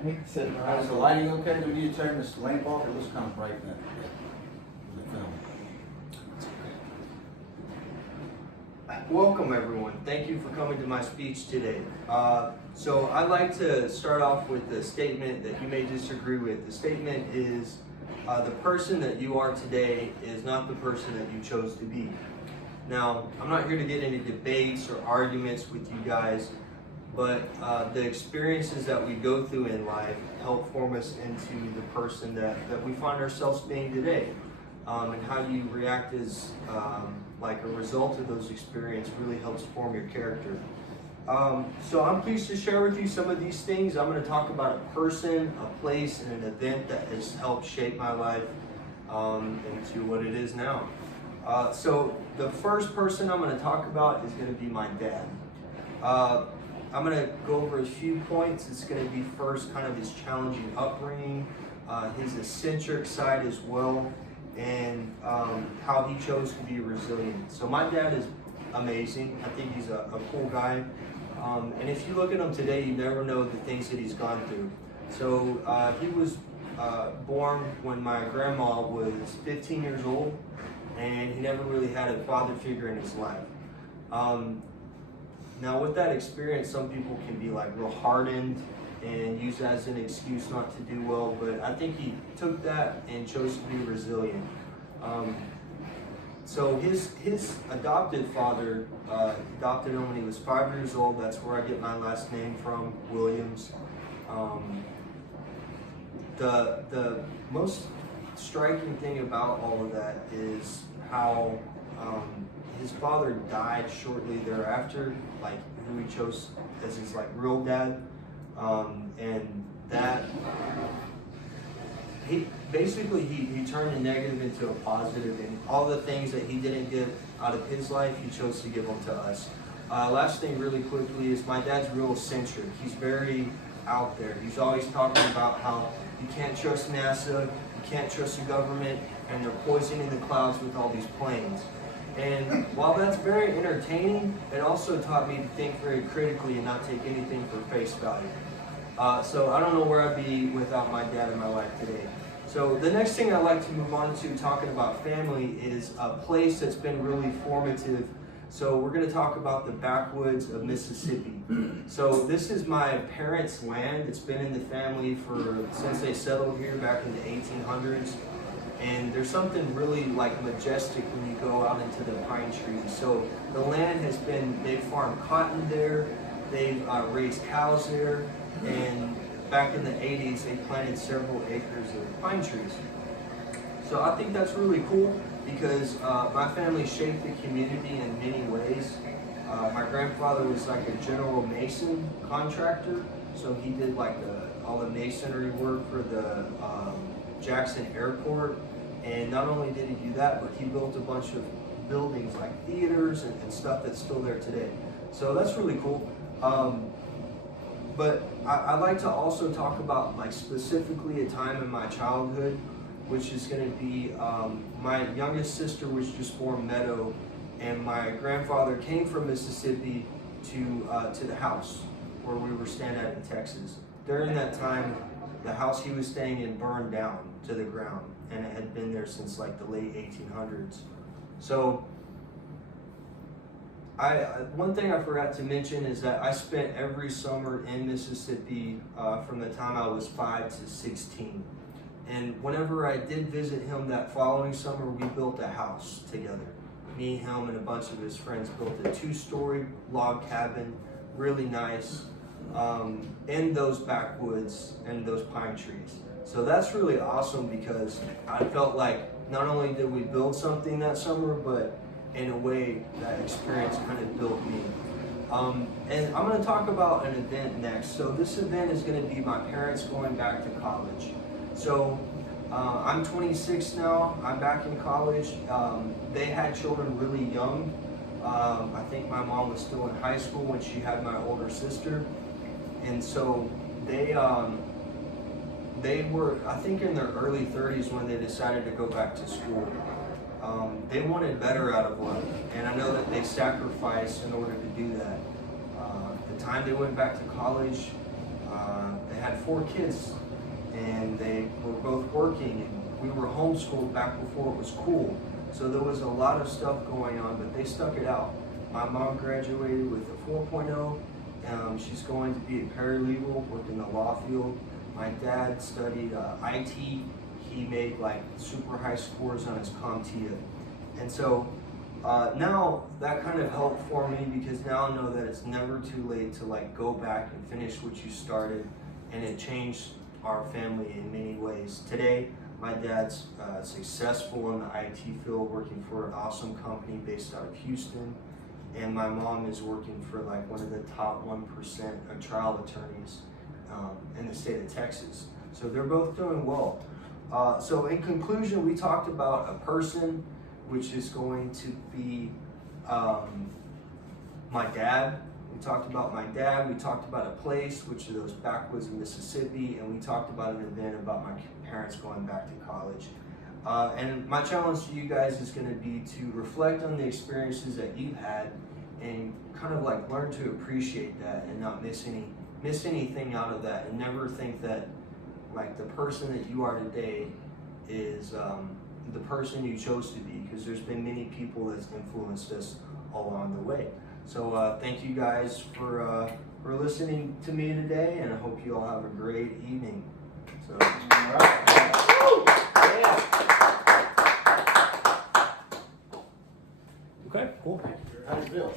Sitting Is around. the lighting okay? Do we need to turn this lamp off? It looks kind of bright in the film. Welcome everyone. Thank you for coming to my speech today. So I'd like to start off with a statement that you may disagree with. The statement is, the person that you are today is not the person that you chose to be. Now, I'm not here to get into debates or arguments with you guys, but the experiences that we go through in life help form us into the person that we find ourselves being today. And how you react as like a result of those experiences really helps form your character. So I'm pleased to share with you some of these things. I'm going to talk about a person, a place, and an event that has helped shape my life into what it is now. So the first person I'm going to talk about is going to be my dad. I'm going to go over a few points. It's going to be first kind of his challenging upbringing, his eccentric side as well, and how he chose to be resilient. So my dad is amazing. I think he's a cool guy. And if you look at him today, you never know the things that he's gone through. So he was born when my grandma was 15 years old, and he never really had a father figure in his life. Now with that experience, some people can be like real hardened and use that as an excuse not to do well, but I think he took that and chose to be resilient. So his adopted father adopted him when he was 5 years old. That's where I get my last name from, Williams. The most striking thing about all of that is how his father died shortly thereafter, like who he chose as his like real dad. And that he turned a negative into a positive, and all the things that he didn't get out of his life, he chose to give them to us. Last thing really quickly is my dad's real eccentric. He's very out there. He's always talking about how you can't trust NASA, you can't trust the government, and they're poisoning the clouds with all these planes. And while that's very entertaining, it also taught me to think very critically and not take anything for face value. So I don't know where I'd be without my dad in my life today. So the next thing I'd like to move on to talking about family is a place that's been really formative. So we're going to talk about the backwoods of Mississippi. So this is my parents' land. It's been in the family since they settled here back in the 1800s. And there's something really like majestic when you go out into the pine trees. So the land they've farmed cotton there, they've raised cows there, and back in the 80s they planted several acres of pine trees. So I think that's really cool because my family shaped the community in many ways. My grandfather was like a general mason contractor, so he did like all the masonry work for the Jackson Airport. And not only did he do that, but he built a bunch of buildings like theaters and stuff that's still there today. So that's really cool. But I'd like to also talk about like specifically a time in my childhood, which is going to be my youngest sister was just born Meadow, and my grandfather came from Mississippi to the house where we were staying at in Texas. During that time, the house he was staying in burned down to the ground, and it had been there since like the late 1800s. So one thing I forgot to mention is that I spent every summer in Mississippi from the time I was 5 to 16. And whenever I did visit him that following summer, we built a house together. Me, him, and a bunch of his friends built a 2-story log cabin, really nice, in those backwoods and those pine trees. So that's really awesome because I felt like not only did we build something that summer, but in a way that experience kind of built me. And I'm going to talk about an event next. So this event is going to be my parents going back to college. So I'm 26 now, I'm back in college. They had children really young. I think my mom was still in high school when she had my older sister. And so they were, I think, in their early 30s when they decided to go back to school. They wanted better out of life, and I know that they sacrificed in order to do that. The time they went back to college, they had 4 kids, and they were both working, and we were homeschooled back before it was cool. So there was a lot of stuff going on, but they stuck it out. My mom graduated with a 4.0. She's going to be a paralegal, worked in the law field. My dad studied IT. He made like super high scores on his CompTIA. And so now that kind of helped for me, because now I know that it's never too late to like go back and finish what you started, and it changed our family in many ways. Today, my dad's successful in the IT field, working for an awesome company based out of Houston, and my mom is working for like one of the top 1% of trial attorneys in the state of Texas. So they're both doing well. So in conclusion, we talked about a person, which is going to be my dad. We talked about my dad. We talked about a place, which are those backwoods in Mississippi, and we talked about an event about my parents going back to college. And my challenge to you guys is going to be to reflect on the experiences that you've had, and kind of like learn to appreciate that and not miss anything out of that, and never think that like the person that you are today is the person you chose to be, because there's been many people that's influenced us along the way. So thank you guys for listening to me today, and I hope you all have a great evening. So, all right. Yeah. Okay, cool. How do you feel?